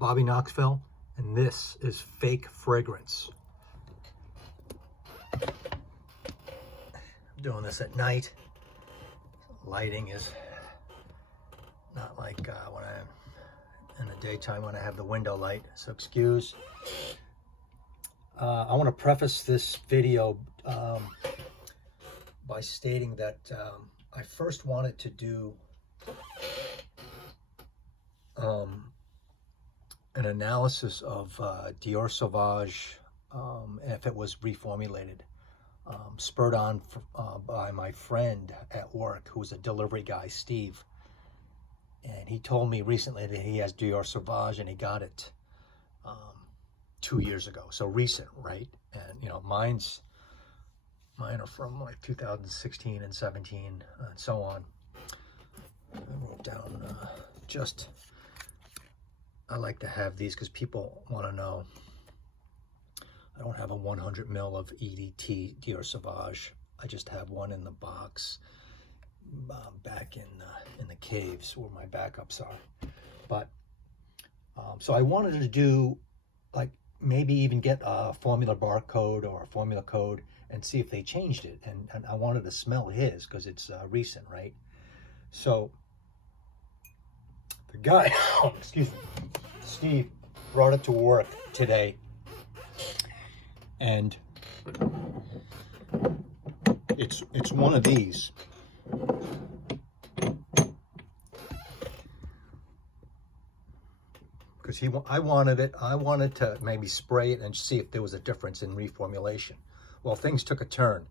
Bobby Knoxville, and this is Fake Fragrance. I'm doing this at night. Lighting is not like when I'm in the daytime when I have the window light, so excuse. I want to preface this video by stating that I first wanted to do an analysis of Dior Sauvage if it was reformulated, spurred on by my friend at work who's a delivery guy, Steve. And he told me recently that he has Dior Sauvage and he got it 2 years ago, so recent, right? And you know, mine are from like 2016 and 17 and so on. I wrote down I like to have these because people want to know. I don't have a 100 ml of EDT Dior Sauvage. I just have one in the box back in the caves where my backups are. But so I wanted to do, like, maybe even get a formula barcode or a formula code and see if they changed it. And I wanted to smell his because it's recent, right? So the guy, excuse me, Steve, brought it to work today, and it's one of these. Because I wanted to maybe spray it and see if there was a difference in reformulation. Well, things took a turn.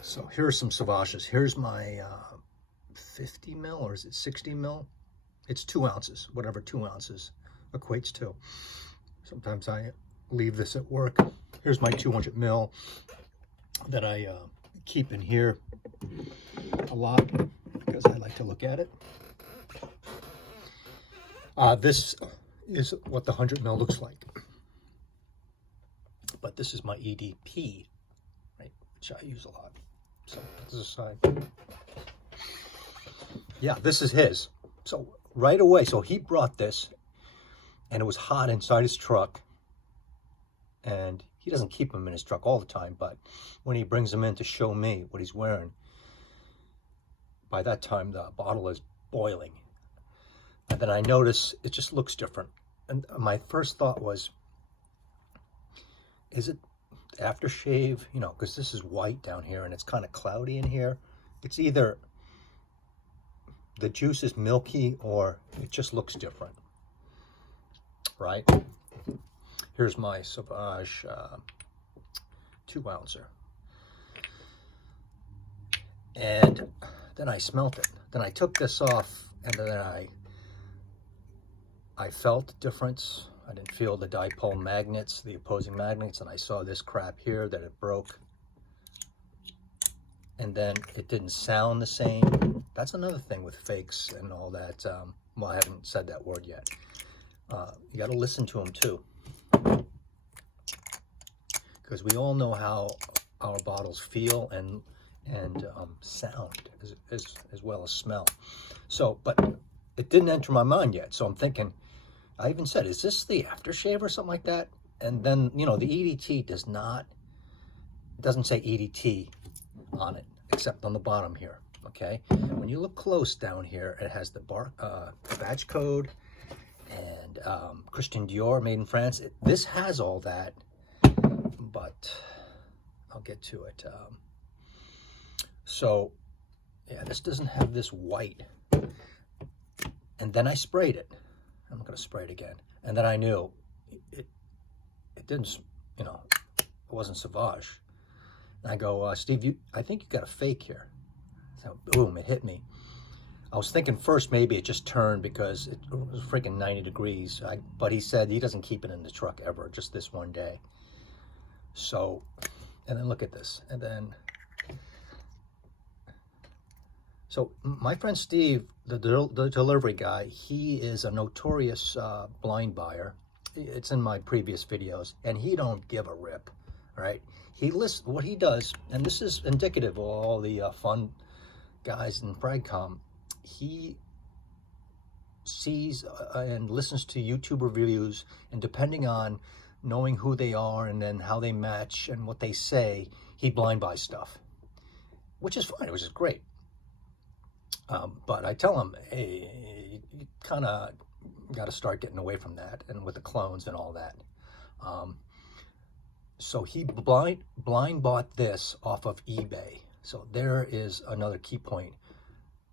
So here's some Sauvages. Here's my 50 mil, or is it 60 mil? It's 2 ounces, whatever 2 ounces equates to. Sometimes I leave this at work. Here's my 200 mil that I keep in here a lot because I like to look at it. This is what the 100 mil looks like. But this is my EDP, right, which I use a lot. So this is aside. Yeah, this is his. So right away, so he brought this, and it was hot inside his truck. And he doesn't keep them in his truck all the time, but when he brings them in to show me what he's wearing, by that time the bottle is boiling. And then I notice it just looks different. And my first thought was, is it aftershave? You know, because this is white down here and it's kind of cloudy in here. It's either the juice is milky or it just looks different, right? Here's my Sauvage 2 ouncer. And then I smelt it. Then I took this off, and then I felt the difference. I didn't feel the dipole magnets, the opposing magnets, and I saw this crap here that it broke. And then it didn't sound the same. That's another thing with fakes and all that. Well, I haven't said that word yet. You got to listen to them too, because we all know how our bottles feel and sound as well as smell. So, but it didn't enter my mind yet. So I'm thinking, I even said, is this the aftershave or something like that? And then, you know, the EDT doesn't say EDT on it, except on the bottom here, okay? When you look close down here, it has the batch code and Christian Dior, made in France. This has all that, but I'll get to it. So, yeah, this doesn't have this white. And then I sprayed it. I'm not going to spray it again. And then I knew it didn't, you know, it wasn't Sauvage. And I go, Steve, I think you got a fake here. So, boom, it hit me. I was thinking first maybe it just turned because it was freaking 90 degrees. But he said he doesn't keep it in the truck ever, just this one day. So, and then look at this. And then, so my friend Steve, the delivery guy, he is a notorious blind buyer. It's in my previous videos, and he don't give a rip, right? He lists what he does, and this is indicative of all the fun guys in Fragcom. he sees and listens to YouTube reviews, and depending on knowing who they are and then how they match and what they say, he blind buys stuff, which is fine, which is great. But I tell him, hey, you kind of got to start getting away from that, and with the clones and all that. So he blind bought this off of eBay. So there is another key point.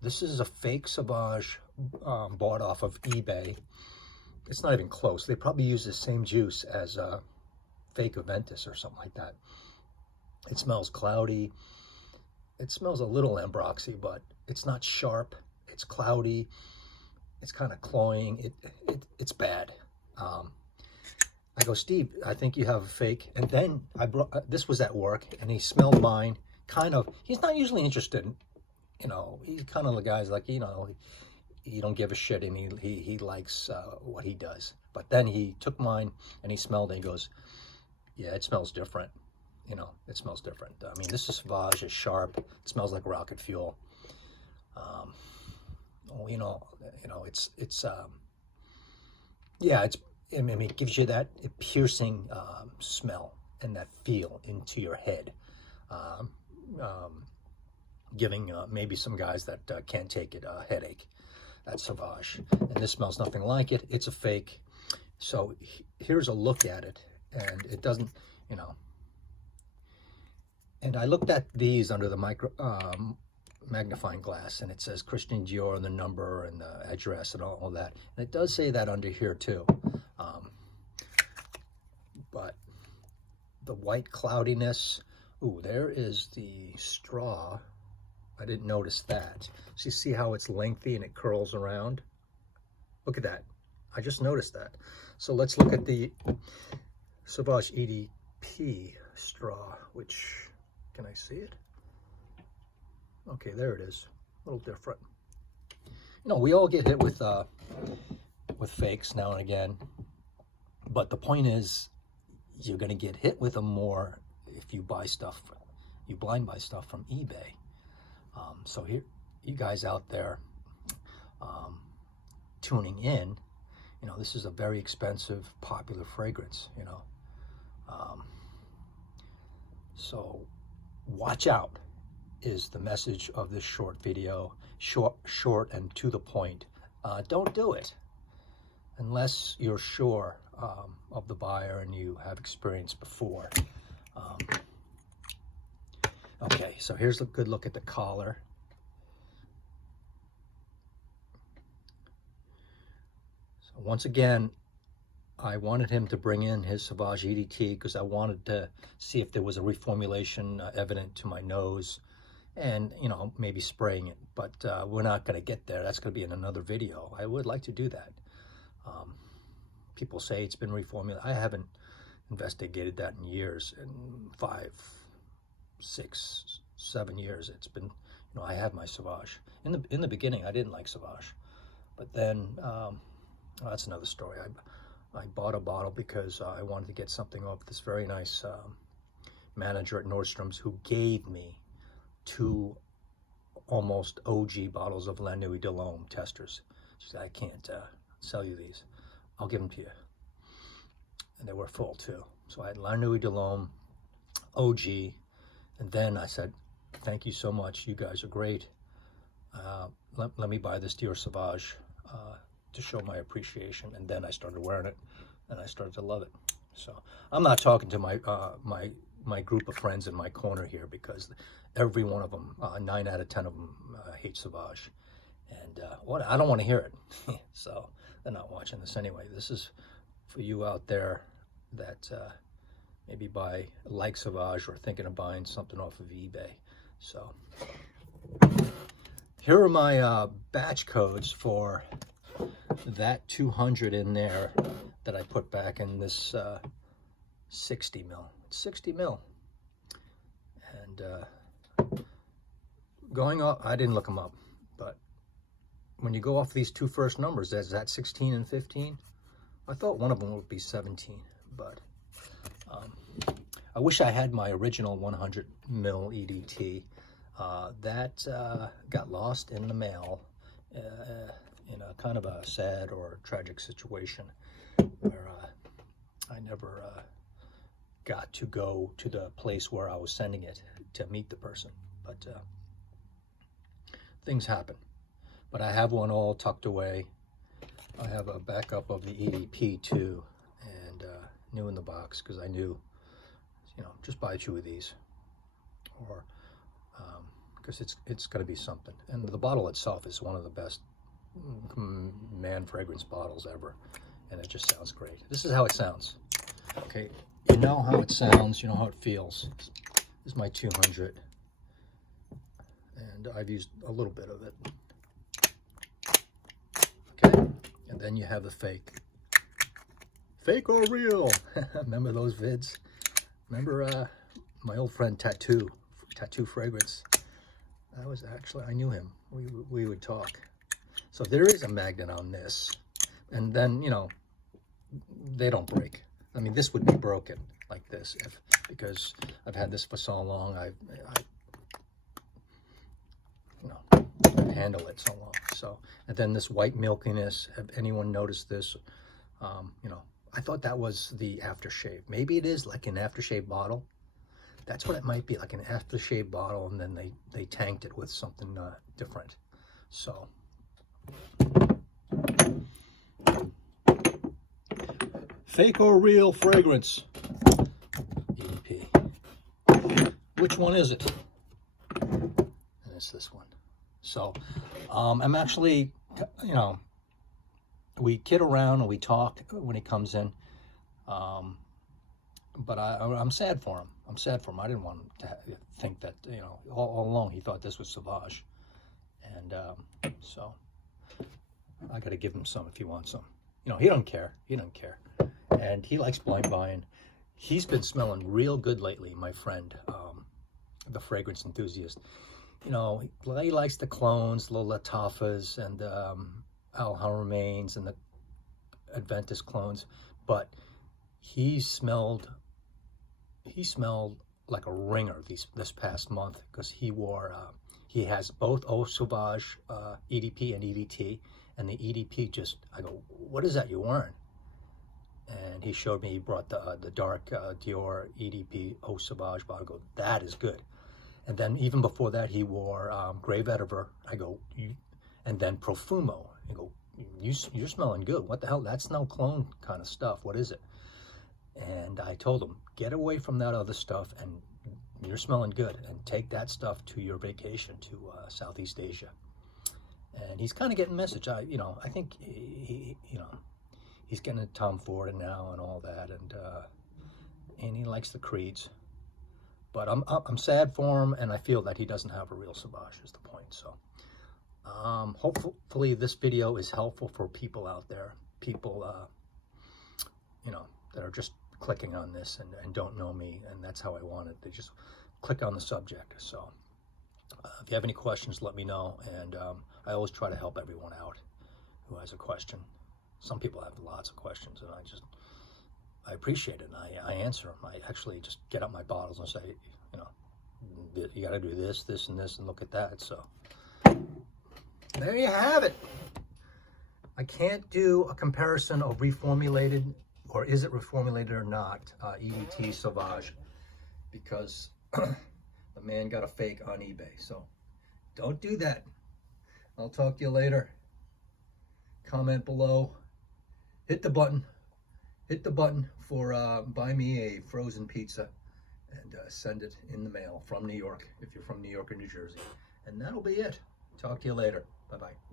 This is a fake Sauvage bought off of eBay. It's not even close. They probably use the same juice as a fake Aventus or something like that. It smells cloudy. It smells a little Ambroxy, but it's not sharp. It's cloudy. It's kind of cloying. It's bad. I go, Steve, I think you have a fake. And then I brought, this was at work, and he smelled mine. Kind of, he's not usually interested in, you know, he's kind of the guy's like, you know, he don't give a shit, and he likes what he does. But then he took mine, and he smelled it, and he goes, yeah, it smells different. You know, it smells different. I mean, this is Sauvage, it's sharp, it smells like rocket fuel. You know, yeah, I mean, it gives you that piercing smell and that feel into your head, giving maybe some guys that can't take it a headache. That's Sauvage, and this smells nothing like it. It's a fake. So here's a look at it, and it doesn't, you know. And I looked at these under the magnifying glass, and it says Christian Dior and the number and the address and all that. And it does say that under here too. But the white cloudiness, ooh, there is the straw. I didn't notice that. So you see how it's lengthy and it curls around? Look at that. I just noticed that. So let's look at the Sauvage EDP straw, which, can I see it? Okay, there it is. A little different. You know, we all get hit with fakes now and again, but the point is, you're going to get hit with them more if you buy stuff, you blind buy stuff from eBay. So here, you guys out there tuning in, you know, this is a very expensive, popular fragrance, you know. So watch out is the message of this short video. Short and to the point. Don't do it unless you're sure of the buyer and you have experience before. Okay, so here's a good look at the collar. So once again, I wanted him to bring in his Sauvage EDT because I wanted to see if there was a reformulation evident to my nose, and, you know, maybe spraying it. But we're not going to get there. That's going to be in another video. I would like to do that. People say it's been reformulated. I haven't investigated that in years, in 5, 6, 7 years. It's been, you know, I have my Sauvage. In the beginning, I didn't like Sauvage, but then that's another story. I bought a bottle because I wanted to get something off this very nice manager at Nordstrom's who gave me 2 almost OG bottles of La Nuit de l'Homme testers. She said, I can't sell you these. I'll give them to you. And they were full too. So I had La Nuit de l'Homme, OG, and then I said, thank you so much. You guys are great. Let me buy this Dior Sauvage to show my appreciation. And then I started wearing it, and I started to love it. So I'm not talking to my my group of friends in my corner here, because every one of them, 9 out of 10 of them, hate Sauvage. And I don't want to hear it. So they're not watching this anyway. This is for you out there that maybe like Sauvage or thinking of buying something off of eBay. So here are my batch codes for that 200 in there that I put back in this 60 mil. It's 60 mil. And going off, I didn't look them up, but when you go off these 2 first numbers, is that 16 and 15? I thought one of them would be 17, but I wish I had my original 100 mil EDT. That got lost in the mail, kind of a sad or tragic situation where I never got to go to the place where I was sending it to meet the person. But things happen. But I have one all tucked away. I have a backup of the EDP too, and new in the box, because I knew, you know, just buy 2 of these, or because it's going to be something. And the bottle itself is one of the best man fragrance bottles ever, and it just sounds great. This is how it sounds. Okay, you know how it sounds, you know how it feels. This is my 200, and I've used a little bit of it. Okay, and then you have the fake or real. Remember those vids? Remember my old friend Tattoo Fragrance? That was actually, I knew him. We would talk. So there is a magnet on this, and then, you know, they don't break. I mean, this would be broken like this because I've had this for so long. I've handled it so long. So, and then this white milkiness. Have anyone noticed this? You know, I thought that was the aftershave. Maybe it is like an aftershave bottle. That's what it might be, like an aftershave bottle, and then they tanked it with something different. So, fake or real fragrance, EDP. Which one is it? And it's this one. So, I'm actually, you know, we kid around and we talk when he comes in. But I'm sad for him. I'm sad for him. I didn't want him to think that, you know, all along he thought this was Sauvage. And so I got to give him some if he wants some. You know, he doesn't care. He doesn't care. And he likes blind buying. He's been smelling real good lately, my friend, the fragrance enthusiast. You know, he likes the clones, the Latafas, and Al Haramains, and the Adventus clones. But he smelled like a ringer this past month, because he wore he has both Eau Sauvage EDP and EDT, and the EDP just, I go, what is that you're wearing? And he showed me, he brought the dark Dior EDP Eau Sauvage bottle. I go, that is good. And then even before that, he wore Grey Vetiver. I go, and then Profumo. I go, you're smelling good. What the hell? That's no clone kind of stuff. What is it? And I told him, get away from that other stuff, and you're smelling good, and take that stuff to your vacation to Southeast Asia. And he's kind of getting a message. I think he he's getting a Tom Ford now and all that, and he likes the Creeds. But I'm sad for him, and I feel that he doesn't have a real Sauvage is the point. So hopefully this video is helpful for people out there, people you know, that are just clicking on this and don't know me, and that's how I want it. They just click on the subject. So if you have any questions, let me know, and I always try to help everyone out who has a question. Some people have lots of questions, and I appreciate it, and I answer them. I actually just get out my bottles and say, you know, you got to do this, this, and this, and look at that. So there you have it. I can't do a comparison of reformulated, or is it reformulated or not, EDT Sauvage, because the man got a fake on eBay. So don't do that. I'll talk to you later. Comment below. Hit the button. Hit the button for buy me a frozen pizza, and send it in the mail from New York, if you're from New York or New Jersey. And that'll be it. Talk to you later. Bye-bye.